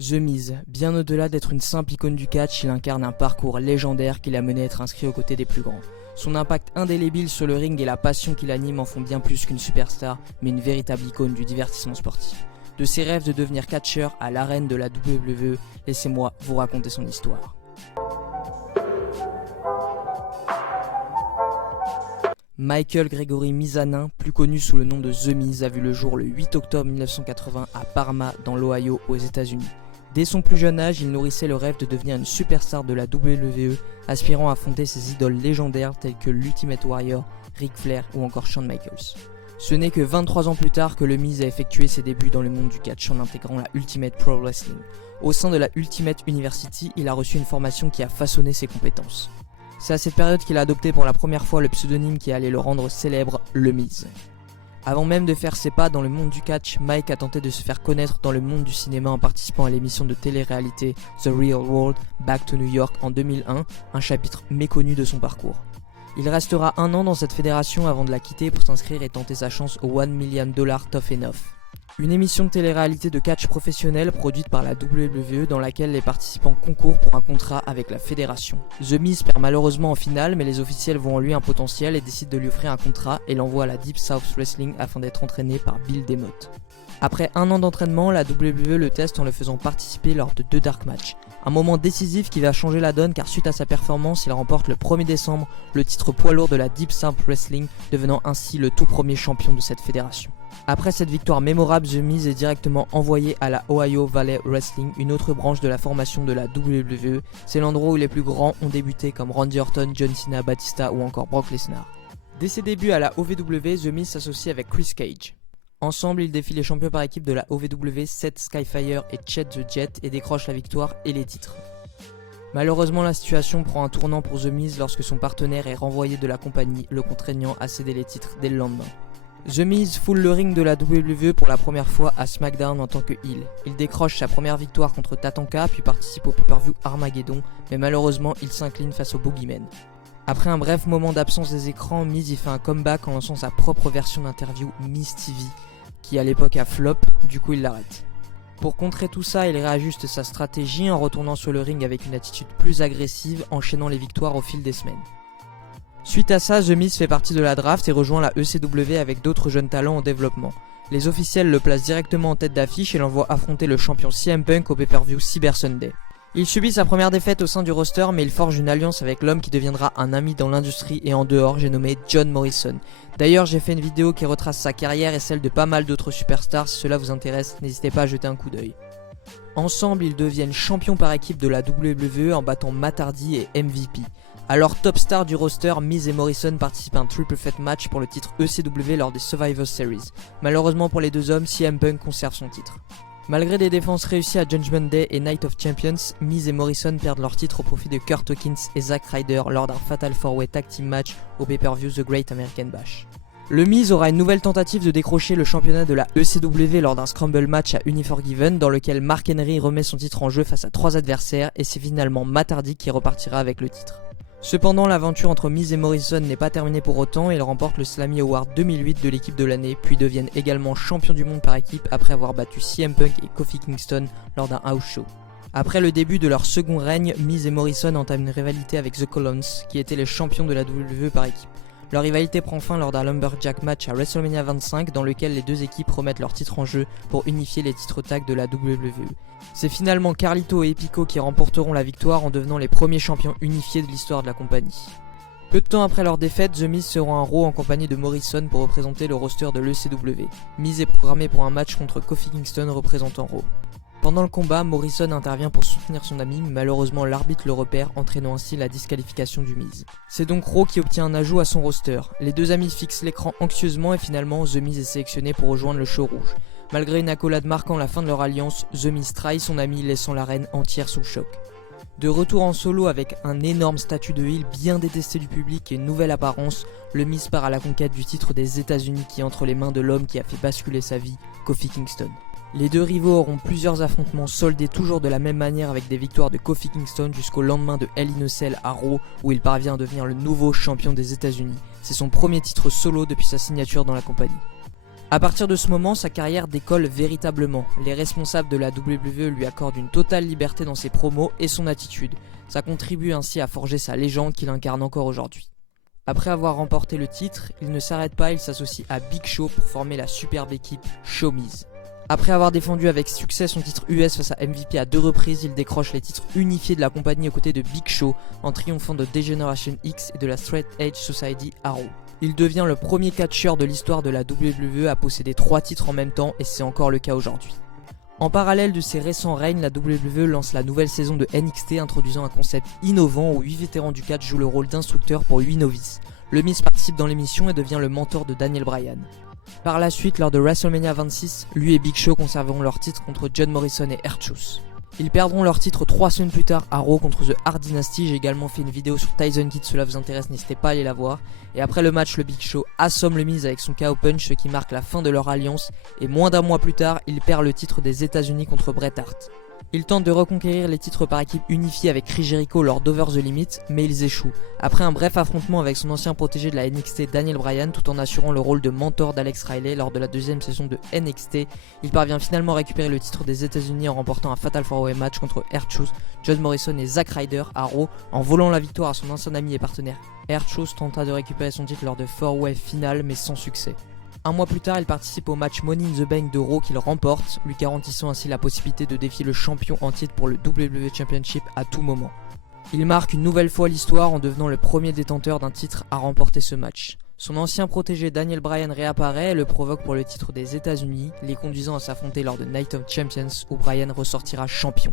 The Miz, bien au-delà d'être une simple icône du catch, il incarne un parcours légendaire qui l'a mené à être inscrit aux côtés des plus grands. Son impact indélébile sur le ring et la passion qui l'anime en font bien plus qu'une superstar, mais une véritable icône du divertissement sportif. De ses rêves de devenir catcheur à l'arène de la WWE, laissez-moi vous raconter son histoire. Michael Gregory Mizanin, plus connu sous le nom de The Miz, a vu le jour le 8 octobre 1980 à Parma, dans l'Ohio, aux États-Unis. Dès son plus jeune âge, il nourrissait le rêve de devenir une superstar de la WWE, aspirant à affronter ses idoles légendaires telles que l'Ultimate Warrior, Ric Flair ou encore Shawn Michaels. Ce n'est que 23 ans plus tard que le Miz a effectué ses débuts dans le monde du catch en intégrant la Ultimate Pro Wrestling. Au sein de la Ultimate University, il a reçu une formation qui a façonné ses compétences. C'est à cette période qu'il a adopté pour la première fois le pseudonyme qui allait le rendre célèbre, le Miz. Avant même de faire ses pas dans le monde du catch, Mike a tenté de se faire connaître dans le monde du cinéma en participant à l'émission de télé-réalité The Real World Back to New York en 2001, un chapitre méconnu de son parcours. Il restera un an dans cette fédération avant de la quitter pour s'inscrire et tenter sa chance au $1 million Tough Enough. Une émission de télé-réalité de catch professionnel produite par la WWE dans laquelle les participants concourent pour un contrat avec la fédération. The Miz perd malheureusement en finale, mais les officiels voient en lui un potentiel et décident de lui offrir un contrat et l'envoient à la Deep South Wrestling afin d'être entraîné par Bill DeMott. Après un an d'entraînement, la WWE le teste en le faisant participer lors de 2 dark matchs. Un moment décisif qui va changer la donne car suite à sa performance, il remporte le 1er décembre le titre poids lourd de la Deep South Wrestling, devenant ainsi le tout premier champion de cette fédération. Après cette victoire mémorable, The Miz est directement envoyé à la Ohio Valley Wrestling, une autre branche de la formation de la WWE. C'est l'endroit où les plus grands ont débuté comme Randy Orton, John Cena, Batista ou encore Brock Lesnar. Dès ses débuts à la OVW, The Miz s'associe avec Chris Cage. Ensemble, ils défient les champions par équipe de la OVW, Seth Skyfire et Chet the Jet, et décrochent la victoire et les titres. Malheureusement, la situation prend un tournant pour The Miz lorsque son partenaire est renvoyé de la compagnie, le contraignant à céder les titres dès le lendemain. The Miz foule le ring de la WWE pour la première fois à SmackDown en tant que heel. Il décroche sa première victoire contre Tatanka puis participe au pay-per-view Armageddon, mais malheureusement il s'incline face au Boogeyman. Après un bref moment d'absence des écrans, Miz y fait un comeback en lançant sa propre version d'interview Miz TV, qui à l'époque a flop, du coup il l'arrête. Pour contrer tout ça, il réajuste sa stratégie en retournant sur le ring avec une attitude plus agressive, enchaînant les victoires au fil des semaines. Suite à ça, The Miz fait partie de la draft et rejoint la ECW avec d'autres jeunes talents en développement. Les officiels le placent directement en tête d'affiche et l'envoient affronter le champion CM Punk au pay-per-view Cyber Sunday. Il subit sa première défaite au sein du roster, mais il forge une alliance avec l'homme qui deviendra un ami dans l'industrie et en dehors, j'ai nommé John Morrison. D'ailleurs, j'ai fait une vidéo qui retrace sa carrière et celle de pas mal d'autres superstars, si cela vous intéresse, n'hésitez pas à jeter un coup d'œil. Ensemble, ils deviennent champions par équipe de la WWE en battant Matt Hardy et MVP. Alors top star du roster, Miz et Morrison participent à un triple threat match pour le titre ECW lors des Survivor Series. Malheureusement pour les deux hommes, CM Punk conserve son titre. Malgré des défenses réussies à Judgment Day et Night of Champions, Miz et Morrison perdent leur titre au profit de Kurt Hawkins et Zack Ryder lors d'un Fatal 4-Way Tag Team match au pay-per-view The Great American Bash. Le Miz aura une nouvelle tentative de décrocher le championnat de la ECW lors d'un Scramble match à Unforgiven dans lequel Mark Henry remet son titre en jeu face à 3 adversaires et c'est finalement Matt Hardy qui repartira avec le titre. Cependant, l'aventure entre Miz et Morrison n'est pas terminée pour autant et ils remportent le Slammy Award 2008 de l'équipe de l'année, puis deviennent également champions du monde par équipe après avoir battu CM Punk et Kofi Kingston lors d'un house show. Après le début de leur second règne, Miz et Morrison entament une rivalité avec The Colons, qui étaient les champions de la WWE par équipe. Leur rivalité prend fin lors d'un Lumberjack match à WrestleMania 25 dans lequel les deux équipes remettent leur titre en jeu pour unifier les titres tag de la WWE. C'est finalement Carlito et Epico qui remporteront la victoire en devenant les premiers champions unifiés de l'histoire de la compagnie. Peu de temps après leur défaite, The Miz sera en Raw en compagnie de Morrison pour représenter le roster de l'ECW. Miz est programmé pour un match contre Kofi Kingston représentant Raw. Pendant le combat, Morrison intervient pour soutenir son ami, mais malheureusement l'arbitre le repère, entraînant ainsi la disqualification du Miz. C'est donc Raw qui obtient un ajout à son roster. Les deux amis fixent l'écran anxieusement et finalement The Miz est sélectionné pour rejoindre le show rouge. Malgré une accolade marquant la fin de leur alliance, The Miz trahit son ami laissant l'arène entière sous le choc. De retour en solo avec un énorme statut de heel bien détesté du public et une nouvelle apparence, le Miz part à la conquête du titre des États-Unis qui est entre les mains de l'homme qui a fait basculer sa vie, Kofi Kingston. Les deux rivaux auront plusieurs affrontements soldés toujours de la même manière avec des victoires de Kofi Kingston jusqu'au lendemain de Hell in a Cell à Raw où il parvient à devenir le nouveau champion des États-Unis. C'est son premier titre solo depuis sa signature dans la compagnie. À partir de ce moment, sa carrière décolle véritablement. Les responsables de la WWE lui accordent une totale liberté dans ses promos et son attitude. Ça contribue ainsi à forger sa légende qu'il incarne encore aujourd'hui. Après avoir remporté le titre, il ne s'arrête pas, il s'associe à Big Show pour former la superbe équipe Show Miz. Après avoir défendu avec succès son titre US face à MVP à 2 reprises, il décroche les titres unifiés de la compagnie aux côtés de Big Show en triomphant de D-Generation X et de la Straight Edge Society à Raw. Il devient le premier catcheur de l'histoire de la WWE à posséder 3 titres en même temps et c'est encore le cas aujourd'hui. En parallèle de ses récents règnes, la WWE lance la nouvelle saison de NXT introduisant un concept innovant où 8 vétérans du catch jouent le rôle d'instructeurs pour 8 novices. Le Miz participe dans l'émission et devient le mentor de Daniel Bryan. Par la suite, lors de WrestleMania 26, lui et Big Show conserveront leur titre contre John Morrison et R-Truth. Ils perdront leur titre 3 semaines plus tard à Raw contre The Hard Dynasty. J'ai également fait une vidéo sur Tyson Kidd, cela vous intéresse, n'hésitez pas à aller la voir. Et après le match, le Big Show assomme le Miz avec son KO Punch, ce qui marque la fin de leur alliance. Et moins d'un mois plus tard, il perd le titre des États-Unis contre Bret Hart. Ils tentent de reconquérir les titres par équipe unifiée avec Chris Jericho lors d'Over the Limit, mais ils échouent. Après un bref affrontement avec son ancien protégé de la NXT Daniel Bryan, tout en assurant le rôle de mentor d'Alex Riley lors de la deuxième saison de NXT, il parvient finalement à récupérer le titre des États-Unis en remportant un Fatal 4-Way match contre R-Truth, John Morrison et Zack Ryder à Raw, en volant la victoire à son ancien ami et partenaire. R-Truth tenta de récupérer son titre lors de 4-Way finale, mais sans succès. Un mois plus tard, il participe au match Money in the Bank de Raw qu'il remporte, lui garantissant ainsi la possibilité de défier le champion en titre pour le WWE Championship à tout moment. Il marque une nouvelle fois l'histoire en devenant le premier détenteur d'un titre à remporter ce match. Son ancien protégé Daniel Bryan réapparaît et le provoque pour le titre des États-Unis, les conduisant à s'affronter lors de Night of Champions où Bryan ressortira champion.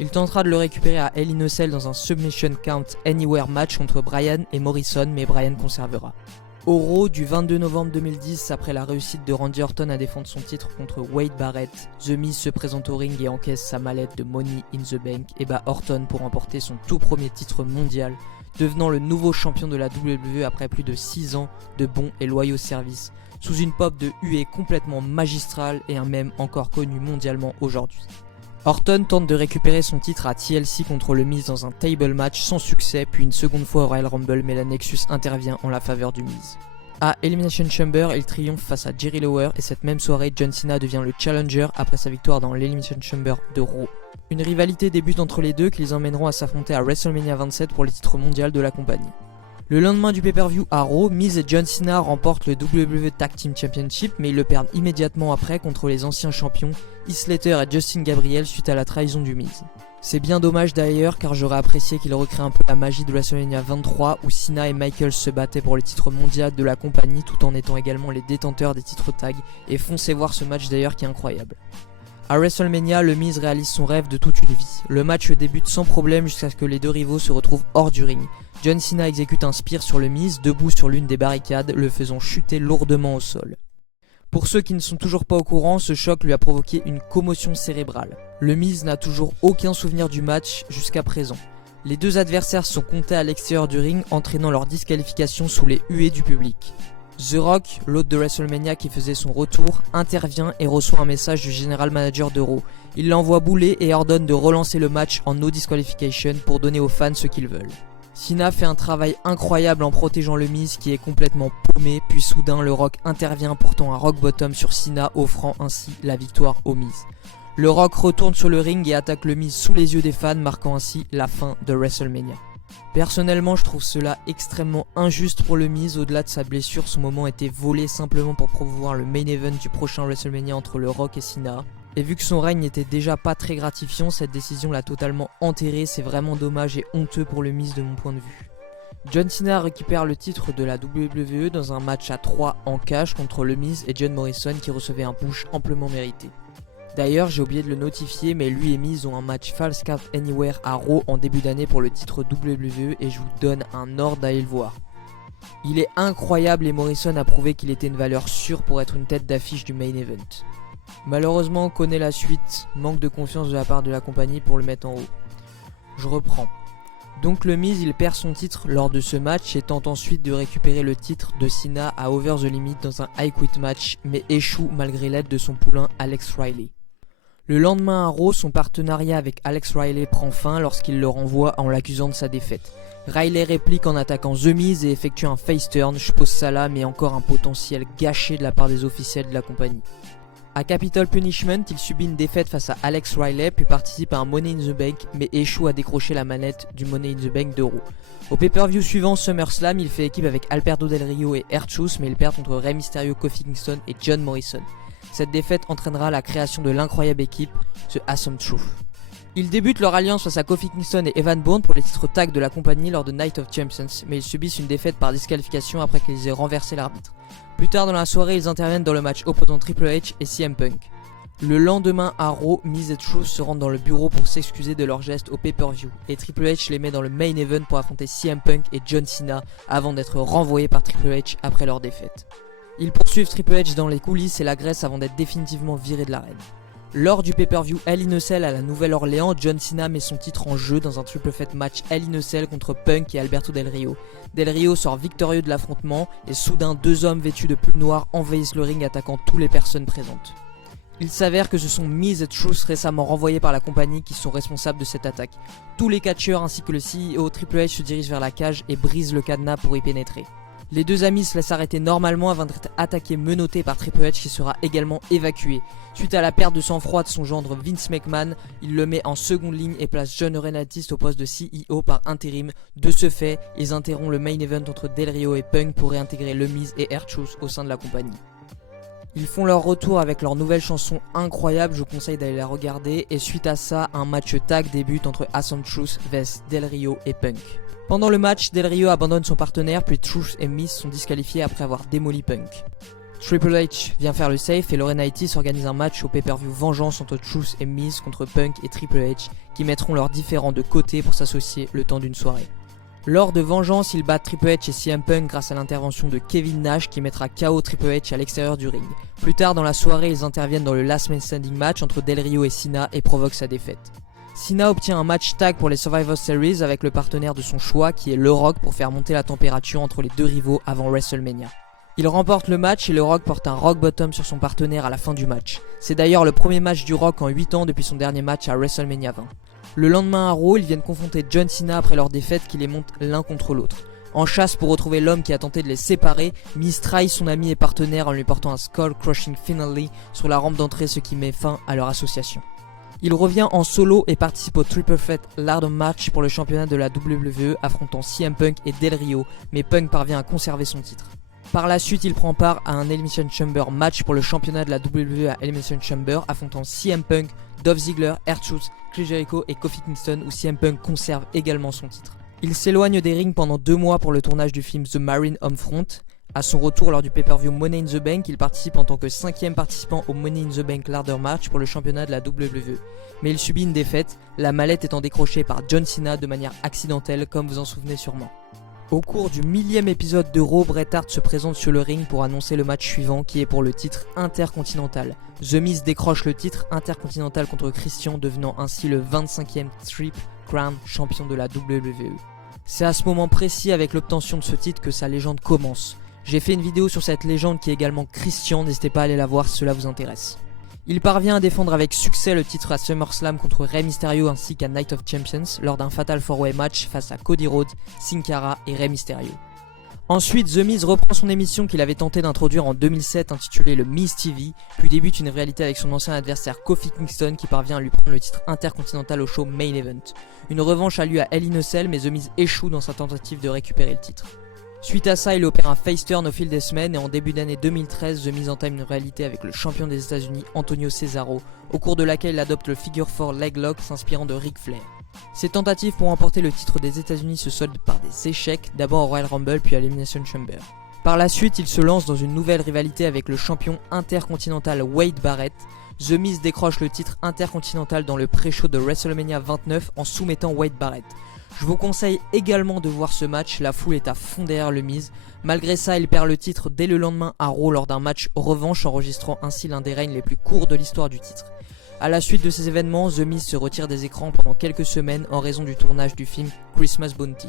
Il tentera de le récupérer à Hell in a Cell dans un Submission Count Anywhere match contre Bryan et Morrison, mais Bryan conservera. Au Raw du 22 novembre 2010, après la réussite de Randy Orton à défendre son titre contre Wade Barrett, The Miz se présente au ring et encaisse sa mallette de Money in the Bank et bat Orton pour remporter son tout premier titre mondial, devenant le nouveau champion de la WWE après plus de 6 ans de bons et loyaux services, sous une pop de huée complètement magistrale et un mème encore connu mondialement aujourd'hui. Orton tente de récupérer son titre à TLC contre le Miz dans un table match sans succès, puis une seconde fois au Royal Rumble, mais la Nexus intervient en la faveur du Miz. À Elimination Chamber, il triomphe face à Jerry Lawler et cette même soirée, John Cena devient le challenger après sa victoire dans l'Elimination Chamber de Raw. Une rivalité débute entre les deux qui les emmèneront à s'affronter à WrestleMania 27 pour le titre mondial de la compagnie. Le lendemain du pay-per-view à Raw, Miz et John Cena remportent le WWE Tag Team Championship, mais ils le perdent immédiatement après contre les anciens champions Heath Slater et Justin Gabriel suite à la trahison du Miz. C'est bien dommage d'ailleurs car j'aurais apprécié qu'il recrée un peu la magie de WrestleMania 23 où Cena et Michaels se battaient pour le titre mondial de la compagnie tout en étant également les détenteurs des titres tag, et foncez voir ce match d'ailleurs qui est incroyable. À WrestleMania, le Miz réalise son rêve de toute une vie. Le match débute sans problème jusqu'à ce que les deux rivaux se retrouvent hors du ring. John Cena exécute un spear sur le Miz, debout sur l'une des barricades, le faisant chuter lourdement au sol. Pour ceux qui ne sont toujours pas au courant, ce choc lui a provoqué une commotion cérébrale. Le Miz n'a toujours aucun souvenir du match jusqu'à présent. Les deux adversaires sont comptés à l'extérieur du ring, entraînant leur disqualification sous les huées du public. The Rock, l'hôte de WrestleMania qui faisait son retour, intervient et reçoit un message du général manager de Raw. Il l'envoie bouler et ordonne de relancer le match en no disqualification pour donner aux fans ce qu'ils veulent. Cena fait un travail incroyable en protégeant le Miz qui est complètement paumé, puis soudain le Rock intervient portant un rock bottom sur Cena, offrant ainsi la victoire au Miz. Le Rock retourne sur le ring et attaque le Miz sous les yeux des fans, marquant ainsi la fin de WrestleMania. Personnellement, je trouve cela extrêmement injuste pour le Miz. Au-delà de sa blessure, son moment était volé simplement pour promouvoir le main event du prochain WrestleMania entre le Rock et Cena. Et vu que son règne n'était déjà pas très gratifiant, cette décision l'a totalement enterré. C'est vraiment dommage et honteux pour le Miz de mon point de vue. John Cena récupère le titre de la WWE dans un match à 3 en cash contre le Miz et John Morrison qui recevait un push amplement mérité. D'ailleurs, j'ai oublié de le notifier, mais lui et Miz ont un match Falls Count Anywhere à Raw en début d'année pour le titre WWE et je vous donne un ordre d'aller le voir. Il est incroyable et Morrison a prouvé qu'il était une valeur sûre pour être une tête d'affiche du main event. Malheureusement, on connaît la suite, manque de confiance de la part de la compagnie pour le mettre en haut. Je reprends. Donc le Miz il perd son titre lors de ce match et tente ensuite de récupérer le titre de Cena à Over the Limit dans un I Quit match, mais échoue malgré l'aide de son poulain Alex Riley. Le lendemain à Raw, son partenariat avec Alex Riley prend fin lorsqu'il le renvoie en l'accusant de sa défaite. Riley réplique en attaquant The Miz et effectue un face turn, je pose ça là, mais encore un potentiel gâché de la part des officiels de la compagnie. À Capital Punishment, il subit une défaite face à Alex Riley, puis participe à un Money in the Bank, mais échoue à décrocher la manette du Money in the Bank de Raw. Au pay-per-view suivant, SummerSlam, il fait équipe avec Alberto Del Rio et R-Truth, mais il perd contre Rey Mysterio, Kofi Kingston et John Morrison. Cette défaite entraînera la création de l'incroyable équipe, The Awesome Truth. Ils débutent leur alliance face à Kofi Kingston et Evan Bourne pour les titres tag de la compagnie lors de Night of Champions, mais ils subissent une défaite par disqualification après qu'ils aient renversé l'arbitre. Plus tard dans la soirée, ils interviennent dans le match opposant Triple H et CM Punk. Le lendemain à Raw, Miz et Truth se rendent dans le bureau pour s'excuser de leurs gestes au pay-per-view, et Triple H les met dans le main event pour affronter CM Punk et John Cena avant d'être renvoyés par Triple H après leur défaite. Ils poursuivent Triple H dans les coulisses et l'agressent avant d'être définitivement virés de l'arène. Lors du pay-per-view Hell in a Cell à la Nouvelle-Orléans, John Cena met son titre en jeu dans un triple threat match Hell in a Cell contre Punk et Alberto Del Rio. Del Rio sort victorieux de l'affrontement et soudain 2 hommes vêtus de pull noir envahissent le ring attaquant toutes les personnes présentes. Il s'avère que ce sont Miz et Truth récemment renvoyés par la compagnie qui sont responsables de cette attaque. Tous les catcheurs ainsi que le CEO Triple H se dirigent vers la cage et brisent le cadenas pour y pénétrer. Les deux amis se laissent arrêter normalement avant d'être attaqués menottés par Triple H qui sera également évacué. Suite à la perte de sang-froid de son gendre Vince McMahon, il le met en seconde ligne et place John Laurinaitis au poste de CEO par intérim. De ce fait, ils interrompent le main event entre Del Rio et Punk pour réintégrer le Miz et R-Truth au sein de la compagnie. Ils font leur retour avec leur nouvelle chanson incroyable, je vous conseille d'aller la regarder, et suite à ça, un match tag débute entre Awesome Truth vs Del Rio et Punk. Pendant le match, Del Rio abandonne son partenaire, puis Truth et Miz sont disqualifiés après avoir démoli Punk. Triple H vient faire le safe et Laurinaitis organise un match au pay-per-view Vengeance entre Truth et Miz contre Punk et Triple H, qui mettront leurs différends de côté pour s'associer le temps d'une soirée. Lors de Vengeance, ils battent Triple H et CM Punk grâce à l'intervention de Kevin Nash qui mettra KO Triple H à l'extérieur du ring. Plus tard dans la soirée, ils interviennent dans le Last Man Standing match entre Del Rio et Cena et provoquent sa défaite. Cena obtient un match tag pour les Survivor Series avec le partenaire de son choix qui est The Rock pour faire monter la température entre les deux rivaux avant WrestleMania. Il remporte le match et The Rock porte un Rock Bottom sur son partenaire à la fin du match. C'est d'ailleurs le premier match du Rock en 8 ans depuis son dernier match à WrestleMania 20. Le lendemain à Raw, ils viennent confronter John Cena après leur défaite qui les monte l'un contre l'autre. En chasse pour retrouver l'homme qui a tenté de les séparer, Miz trahit son ami et partenaire en lui portant un Skull Crushing Finale sur la rampe d'entrée, ce qui met fin à leur association. Il revient en solo et participe au Triple Threat Ladder Match pour le championnat de la WWE affrontant CM Punk et Del Rio, mais Punk parvient à conserver son titre. Par la suite, il prend part à un Elimination Chamber match pour le championnat de la WWE à Elimination Chamber affrontant CM Punk, Dolph Ziggler, R-Truth, Chris Jericho et Kofi Kingston où CM Punk conserve également son titre. Il s'éloigne des rings pendant 2 mois pour le tournage du film The Marine Homefront. À son retour lors du pay-per-view Money in the Bank, il participe en tant que 5e participant au Money in the Bank Ladder Match pour le championnat de la WWE. Mais il subit une défaite, la mallette étant décrochée par John Cena de manière accidentelle comme vous en souvenez sûrement. Au cours du 1000e épisode de Raw, Bret Hart se présente sur le ring pour annoncer le match suivant qui est pour le titre intercontinental. The Miz décroche le titre intercontinental contre Christian, devenant ainsi le 25e Triple Crown champion de la WWE. C'est à ce moment précis avec l'obtention de ce titre que sa légende commence. J'ai fait une vidéo sur cette légende qui est également Christian, n'hésitez pas à aller la voir si cela vous intéresse. Il parvient à défendre avec succès le titre à SummerSlam contre Rey Mysterio ainsi qu'à Night of Champions lors d'un Fatal 4-Way match face à Cody Rhodes, Sin Cara et Rey Mysterio. Ensuite, The Miz reprend son émission qu'il avait tenté d'introduire en 2007 intitulée le Miz TV, puis débute une rivalité avec son ancien adversaire Kofi Kingston qui parvient à lui prendre le titre intercontinental au show Main Event. Une revanche a lieu à Hell in a Cell mais The Miz échoue dans sa tentative de récupérer le titre. Suite à ça, il opère un face turn au fil des semaines et en début d'année 2013, The Miz entame une rivalité avec le champion des États-Unis Antonio Cesaro, au cours de laquelle il adopte le Figure 4 Leg Lock s'inspirant de Ric Flair. Ses tentatives pour remporter le titre des États-Unis se soldent par des échecs, d'abord au Royal Rumble puis à l'Elimination Chamber. Par la suite, il se lance dans une nouvelle rivalité avec le champion intercontinental Wade Barrett. The Miz décroche le titre intercontinental dans le pré-show de WrestleMania 29 en soumettant Wade Barrett. Je vous conseille également de voir ce match, la foule est à fond derrière le Miz. Malgré ça, il perd le titre dès le lendemain à Raw lors d'un match revanche, enregistrant ainsi l'un des règnes les plus courts de l'histoire du titre. A la suite de ces événements, The Miz se retire des écrans pendant quelques semaines en raison du tournage du film Christmas Bounty.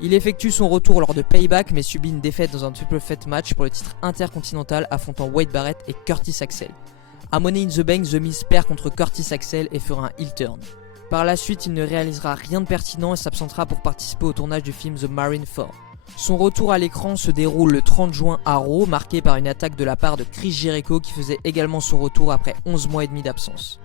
Il effectue son retour lors de Payback mais subit une défaite dans un triple threat match pour le titre intercontinental affrontant Wade Barrett et Curtis Axel. À Money in the Bank, The Miz perd contre Curtis Axel et fera un heel turn. Par la suite, il ne réalisera rien de pertinent et s'absentera pour participer au tournage du film The Marine 4. Son retour à l'écran se déroule le 30 juin à Raw, marqué par une attaque de la part de Chris Jericho qui faisait également son retour après 11 mois et demi d'absence.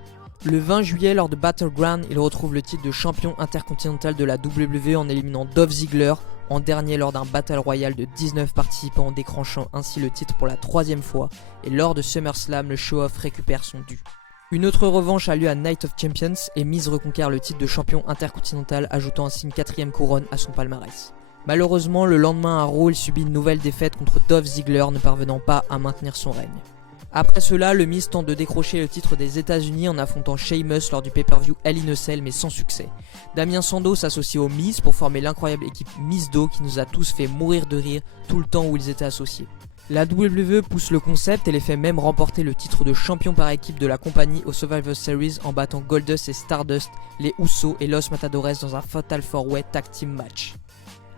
Le 20 juillet, lors de Battleground, il retrouve le titre de champion intercontinental de la WWE en éliminant Dolph Ziggler en dernier lors d'un Battle Royale de 19 participants, décrochant ainsi le titre pour la 3e fois, et lors de SummerSlam, le show-off récupère son dû. Une autre revanche a lieu à Night of Champions et Miz reconquiert le titre de champion intercontinental, ajoutant ainsi une 4e couronne à son palmarès. Malheureusement, le lendemain à Raw, il subit une nouvelle défaite contre Dolph Ziggler, ne parvenant pas à maintenir son règne. Après cela, le Miz tente de décrocher le titre des États-Unis en affrontant Sheamus lors du pay-per-view Hell in a Cell, mais sans succès. Damien Sandow s'associe au Miz pour former l'incroyable équipe Mizdo qui nous a tous fait mourir de rire tout le temps où ils étaient associés. La WWE pousse le concept et les fait même remporter le titre de champion par équipe de la compagnie au Survivor Series en battant Goldust et Stardust, les Usos et Los Matadores dans un Fatal 4-Way Tag Team Match.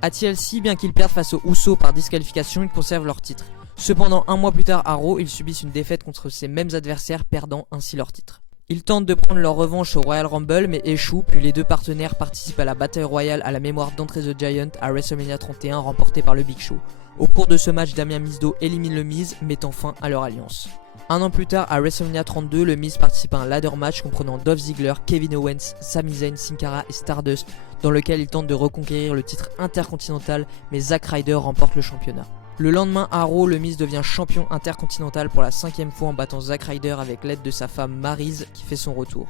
À TLC, bien qu'ils perdent face aux Usos par disqualification, ils conservent leur titre. Cependant, un mois plus tard à Raw, ils subissent une défaite contre ces mêmes adversaires, perdant ainsi leur titre. Ils tentent de prendre leur revanche au Royal Rumble mais échouent, puis les deux partenaires participent à la Battle Royale à la mémoire d'André the Giant à WrestleMania 31 remportée par le Big Show. Au cours de ce match, Damien Mizdo élimine le Miz, mettant fin à leur alliance. Un an plus tard, à WrestleMania 32, le Miz participe à un ladder match comprenant Dolph Ziggler, Kevin Owens, Sami Zayn, Sin Cara et Stardust, dans lequel il tente de reconquérir le titre intercontinental, mais Zack Ryder remporte le championnat. Le lendemain à Raw, le Miz devient champion intercontinental pour la 5e fois en battant Zack Ryder avec l'aide de sa femme Maryse qui fait son retour.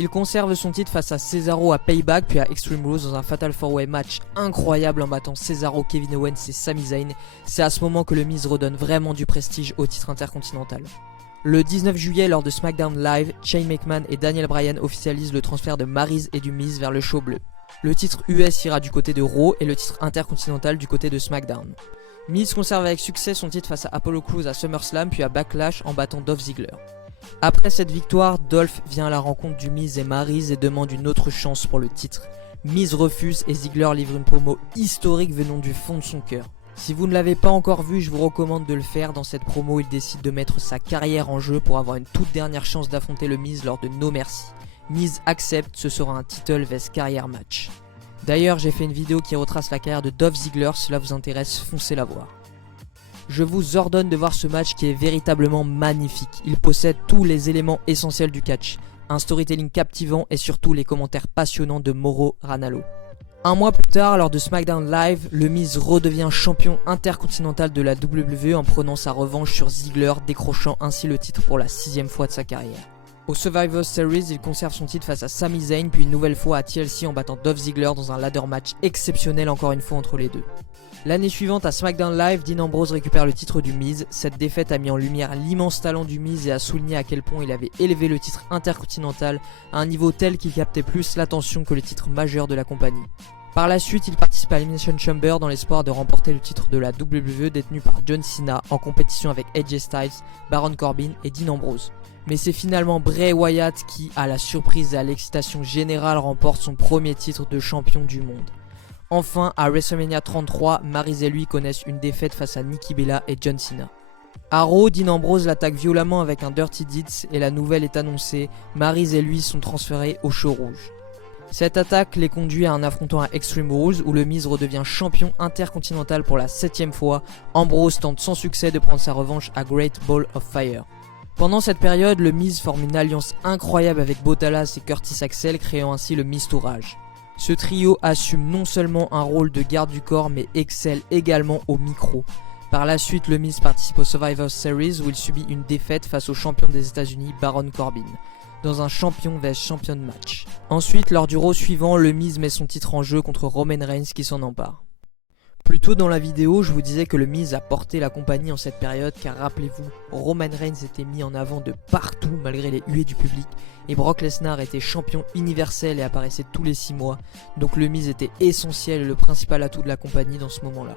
Il conserve son titre face à Cesaro à Payback puis à Extreme Rules dans un Fatal 4-Way match incroyable en battant Cesaro, Kevin Owens et Sami Zayn. C'est à ce moment que le Miz redonne vraiment du prestige au titre intercontinental. Le 19 juillet, lors de SmackDown Live, Shane McMahon et Daniel Bryan officialisent le transfert de Maryse et du Miz vers le show bleu. Le titre US ira du côté de Raw et le titre intercontinental du côté de SmackDown. Miz conserve avec succès son titre face à Apollo Crews à SummerSlam puis à Backlash en battant Dolph Ziggler. Après cette victoire, Dolph vient à la rencontre du Miz et Maryse et demande une autre chance pour le titre. Miz refuse et Ziggler livre une promo historique venant du fond de son cœur. Si vous ne l'avez pas encore vu, je vous recommande de le faire. Dans cette promo, il décide de mettre sa carrière en jeu pour avoir une toute dernière chance d'affronter le Miz lors de No Mercy. Miz accepte, ce sera un title vs carrière match. D'ailleurs, j'ai fait une vidéo qui retrace la carrière de Dolph Ziggler, si cela vous intéresse, foncez la voir. Je vous ordonne de voir ce match qui est véritablement magnifique. Il possède tous les éléments essentiels du catch, un storytelling captivant et surtout les commentaires passionnants de Mauro Ranallo. Un mois plus tard, lors de SmackDown Live, le Miz redevient champion intercontinental de la WWE en prenant sa revanche sur Ziggler, décrochant ainsi le titre pour la 6e fois de sa carrière. Au Survivor Series, il conserve son titre face à Sami Zayn, puis une nouvelle fois à TLC en battant Dolph Ziggler dans un ladder match exceptionnel encore une fois entre les deux. L'année suivante à SmackDown Live, Dean Ambrose récupère le titre du Miz. Cette défaite a mis en lumière l'immense talent du Miz et a souligné à quel point il avait élevé le titre intercontinental à un niveau tel qu'il captait plus l'attention que le titre majeur de la compagnie. Par la suite, il participe à Elimination Chamber dans l'espoir de remporter le titre de la WWE détenu par John Cena en compétition avec AJ Styles, Baron Corbin et Dean Ambrose. Mais c'est finalement Bray Wyatt qui, à la surprise et à l'excitation générale, remporte son premier titre de champion du monde. Enfin, à WrestleMania 33, Maryse et lui connaissent une défaite face à Nikki Bella et John Cena. À Raw, Dean Ambrose l'attaque violemment avec un Dirty Deeds et la nouvelle est annoncée, Maryse et lui sont transférés au show rouge. Cette attaque les conduit à un affrontement à Extreme Rules où le Miz redevient champion intercontinental pour la 7e fois. Ambrose tente sans succès de prendre sa revanche à Great Ball of Fire. Pendant cette période, le Miz forme une alliance incroyable avec Bo Dallas et Curtis Axel, créant ainsi le Miz Tourage. Ce trio assume non seulement un rôle de garde du corps, mais excelle également au micro. Par la suite, le Miz participe au Survivor Series où il subit une défaite face au champion des États-Unis, Baron Corbin, dans un champion vs champion match. Ensuite, lors du Raw suivant, le Miz met son titre en jeu contre Roman Reigns qui s'en empare. Plus tôt dans la vidéo, je vous disais que le Miz a porté la compagnie en cette période car rappelez-vous, Roman Reigns était mis en avant de partout malgré les huées du public et Brock Lesnar était champion universel et apparaissait tous les 6 mois, donc le Miz était essentiel et le principal atout de la compagnie dans ce moment-là.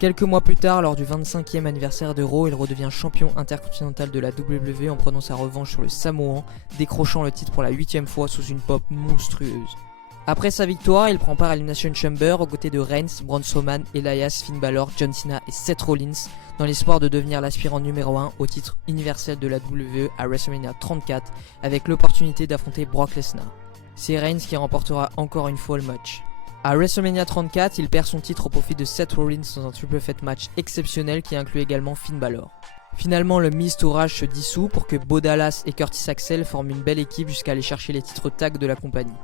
Quelques mois plus tard, lors du 25e anniversaire de Raw, il redevient champion intercontinental de la WWE en prenant sa revanche sur le Samoan, décrochant le titre pour la 8e fois sous une pop monstrueuse. Après sa victoire, il prend part à l'Elimination Chamber aux côtés de Reigns, Braun Strowman, Elias, Finn Balor, John Cena et Seth Rollins dans l'espoir de devenir l'aspirant numéro 1 au titre universel de la WWE à WrestleMania 34 avec l'opportunité d'affronter Brock Lesnar. C'est Reigns qui remportera encore une fois le match. À WrestleMania 34, il perd son titre au profit de Seth Rollins dans un triple threat match exceptionnel qui inclut également Finn Balor. Finalement, le Miz Tourage se dissout pour que Bo Dallas et Curtis Axel forment une belle équipe jusqu'à aller chercher les titres tag de la compagnie.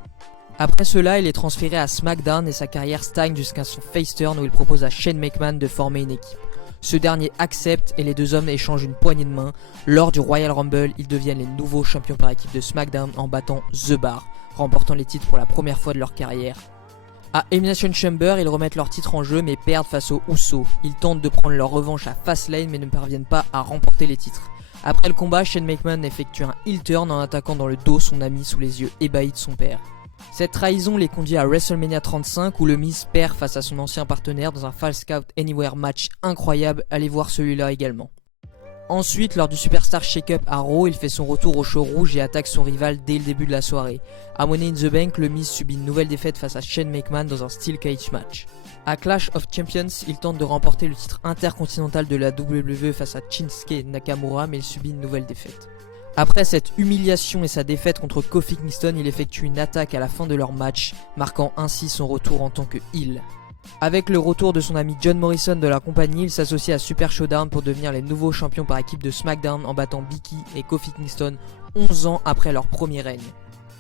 Après cela, il est transféré à SmackDown et sa carrière stagne jusqu'à son face turn où il propose à Shane McMahon de former une équipe. Ce dernier accepte et les deux hommes échangent une poignée de main. Lors du Royal Rumble, ils deviennent les nouveaux champions par équipe de SmackDown en battant The Bar, remportant les titres pour la première fois de leur carrière. À Elimination Chamber, ils remettent leur titre en jeu mais perdent face aux Usos. Ils tentent de prendre leur revanche à Fastlane mais ne parviennent pas à remporter les titres. Après le combat, Shane McMahon effectue un heel turn en attaquant dans le dos son ami sous les yeux ébahis de son père. Cette trahison les conduit à WrestleMania 35 où le Miz perd face à son ancien partenaire dans un Falls Count Anywhere match incroyable, allez voir celui-là également. Ensuite, lors du Superstar Shake-Up à Raw, il fait son retour au show rouge et attaque son rival dès le début de la soirée. À Money in the Bank, le Miz subit une nouvelle défaite face à Shane McMahon dans un Steel Cage match. À Clash of Champions, il tente de remporter le titre intercontinental de la WWE face à Shinsuke Nakamura mais il subit une nouvelle défaite. Après cette humiliation et sa défaite contre Kofi Kingston, il effectue une attaque à la fin de leur match, marquant ainsi son retour en tant que heel. Avec le retour de son ami John Morrison de la compagnie, il s'associe à Super Showdown pour devenir les nouveaux champions par équipe de SmackDown en battant Becky et Kofi Kingston 11 ans après leur premier règne.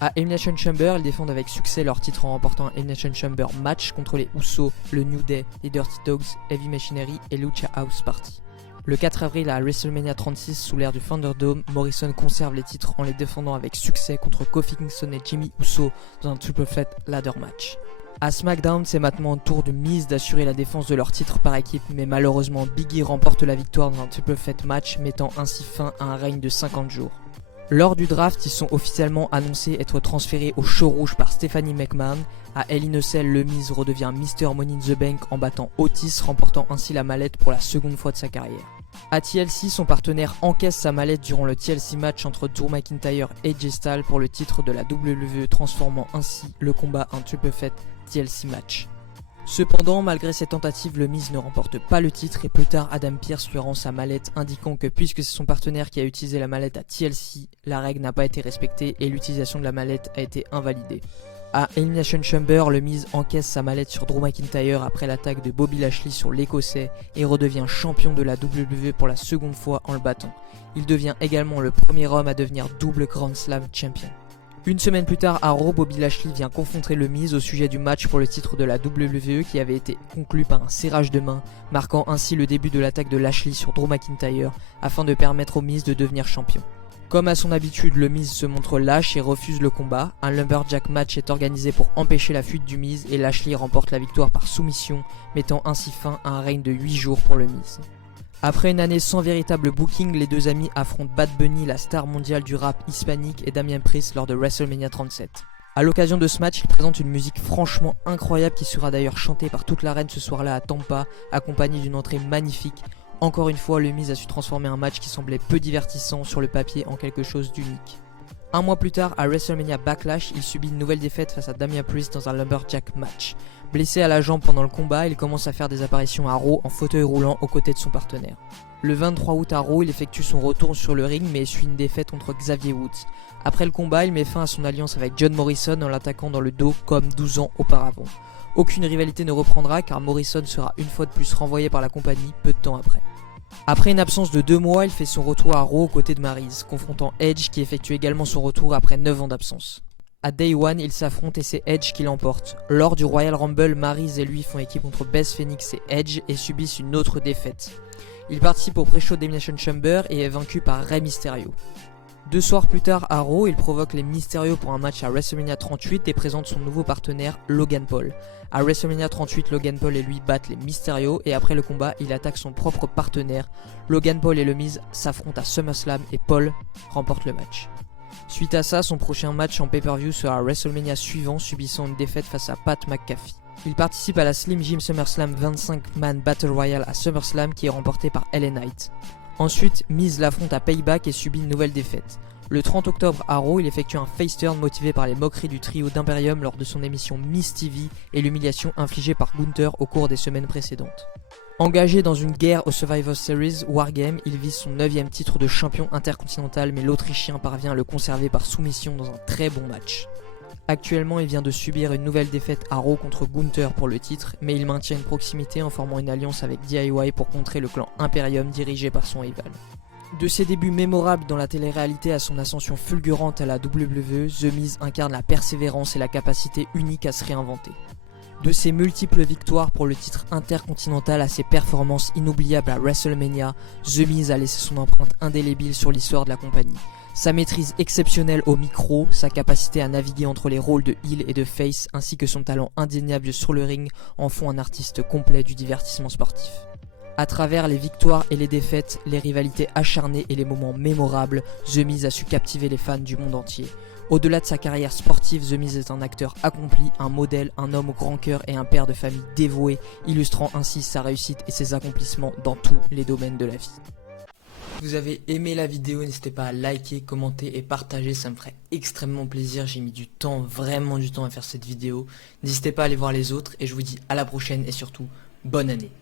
À Elimination Chamber, ils défendent avec succès leur titre en remportant un Elimination Chamber match contre les Usos, le New Day, les Dirty Dogs, Heavy Machinery et Lucha House Party. Le 4 avril à WrestleMania 36 sous l'ère du Thunderdome, Morrison conserve les titres en les défendant avec succès contre Kofi Kingston et Jimmy Uso dans un triple threat ladder match. À SmackDown, c'est maintenant au tour de Miz d'assurer la défense de leur titre par équipe, mais malheureusement Big E remporte la victoire dans un triple threat match, mettant ainsi fin à un règne de 50 jours. Lors du draft, ils sont officiellement annoncés être transférés au show rouge par Stephanie McMahon. À Hell in a Cell, le Miz redevient Mr. Money in the Bank en battant Otis, remportant ainsi la mallette pour la seconde fois de sa carrière. À TLC, son partenaire encaisse sa mallette durant le TLC match entre Drew McIntyre et AJ Styles pour le titre de la WWE, transformant ainsi le combat en triple threat TLC match. Cependant, malgré ses tentatives, le Miz ne remporte pas le titre et plus tard Adam Pearce lui rend sa mallette indiquant que puisque c'est son partenaire qui a utilisé la mallette à TLC, la règle n'a pas été respectée et l'utilisation de la mallette a été invalidée. À Elimination Chamber, le Miz encaisse sa mallette sur Drew McIntyre après l'attaque de Bobby Lashley sur l'Écossais et redevient champion de la WWE pour la seconde fois en le battant. Il devient également le premier homme à devenir double Grand Slam champion. Une semaine plus tard à Raw, Bobby Lashley vient confronter le Miz au sujet du match pour le titre de la WWE qui avait été conclu par un serrage de main, marquant ainsi le début de l'attaque de Lashley sur Drew McIntyre afin de permettre au Miz de devenir champion. Comme à son habitude, le Miz se montre lâche et refuse le combat. Un Lumberjack match est organisé pour empêcher la fuite du Miz et Lashley remporte la victoire par soumission, mettant ainsi fin à un règne de 8 jours pour le Miz. Après une année sans véritable booking, les deux amis affrontent Bad Bunny, la star mondiale du rap hispanique, et Damian Priest lors de WrestleMania 37. A l'occasion de ce match, il présente une musique franchement incroyable qui sera d'ailleurs chantée par toute l'arène ce soir-là à Tampa, accompagnée d'une entrée magnifique. Encore une fois, le Miz a su transformer un match qui semblait peu divertissant sur le papier en quelque chose d'unique. Un mois plus tard, à WrestleMania Backlash, il subit une nouvelle défaite face à Damian Priest dans un Lumberjack match. Blessé à la jambe pendant le combat, il commence à faire des apparitions à Raw en fauteuil roulant aux côtés de son partenaire. Le 23 août à Raw, il effectue son retour sur le ring mais essuie une défaite contre Xavier Woods. Après le combat, il met fin à son alliance avec John Morrison en l'attaquant dans le dos comme 12 ans auparavant. Aucune rivalité ne reprendra car Morrison sera une fois de plus renvoyé par la compagnie peu de temps après. Après une absence de 2 mois, il fait son retour à Raw aux côtés de Maryse, confrontant Edge qui effectue également son retour après 9 ans d'absence. À Day One, ils s'affrontent et c'est Edge qui l'emporte. Lors du Royal Rumble, Maryse et lui font équipe contre Beth Phoenix et Edge et subissent une autre défaite. Il participe au pré-show d'Elimination Chamber et est vaincu par Rey Mysterio. 2 soirs plus tard à Raw, il provoque les Mysterio pour un match à WrestleMania 38 et présente son nouveau partenaire Logan Paul. À WrestleMania 38, Logan Paul et lui battent les Mysterio et après le combat, il attaque son propre partenaire. Logan Paul et le Miz s'affrontent à SummerSlam et Paul remporte le match. Suite à ça, son prochain match en pay-per-view sera à WrestleMania suivant, subissant une défaite face à Pat McAfee. Il participe à la Slim Jim SummerSlam 25-man Battle Royale à SummerSlam qui est remportée par LA Knight. Ensuite, Miz l'affronte à Payback et subit une nouvelle défaite. Le 30 octobre à Raw, il effectue un face turn motivé par les moqueries du trio d'Imperium lors de son émission Miss TV et l'humiliation infligée par Gunther au cours des semaines précédentes. Engagé dans une guerre au Survivor Series Wargame, il vise son 9e titre de champion intercontinental, mais l'Autrichien parvient à le conserver par soumission dans un très bon match. Actuellement, il vient de subir une nouvelle défaite à Raw contre Gunther pour le titre, mais il maintient une proximité en formant une alliance avec DIY pour contrer le clan Imperium dirigé par son rival. De ses débuts mémorables dans la télé-réalité à son ascension fulgurante à la WWE, The Miz incarne la persévérance et la capacité unique à se réinventer. De ses multiples victoires pour le titre intercontinental à ses performances inoubliables à WrestleMania, The Miz a laissé son empreinte indélébile sur l'histoire de la compagnie. Sa maîtrise exceptionnelle au micro, sa capacité à naviguer entre les rôles de heel et de face, ainsi que son talent indéniable sur le ring en font un artiste complet du divertissement sportif. À travers les victoires et les défaites, les rivalités acharnées et les moments mémorables, The Miz a su captiver les fans du monde entier. Au-delà de sa carrière sportive, The Miz est un acteur accompli, un modèle, un homme au grand cœur et un père de famille dévoué, illustrant ainsi sa réussite et ses accomplissements dans tous les domaines de la vie. Si vous avez aimé la vidéo, n'hésitez pas à liker, commenter et partager, ça me ferait extrêmement plaisir. J'ai mis du temps, vraiment du temps à faire cette vidéo. N'hésitez pas à aller voir les autres et je vous dis à la prochaine et surtout, bonne année.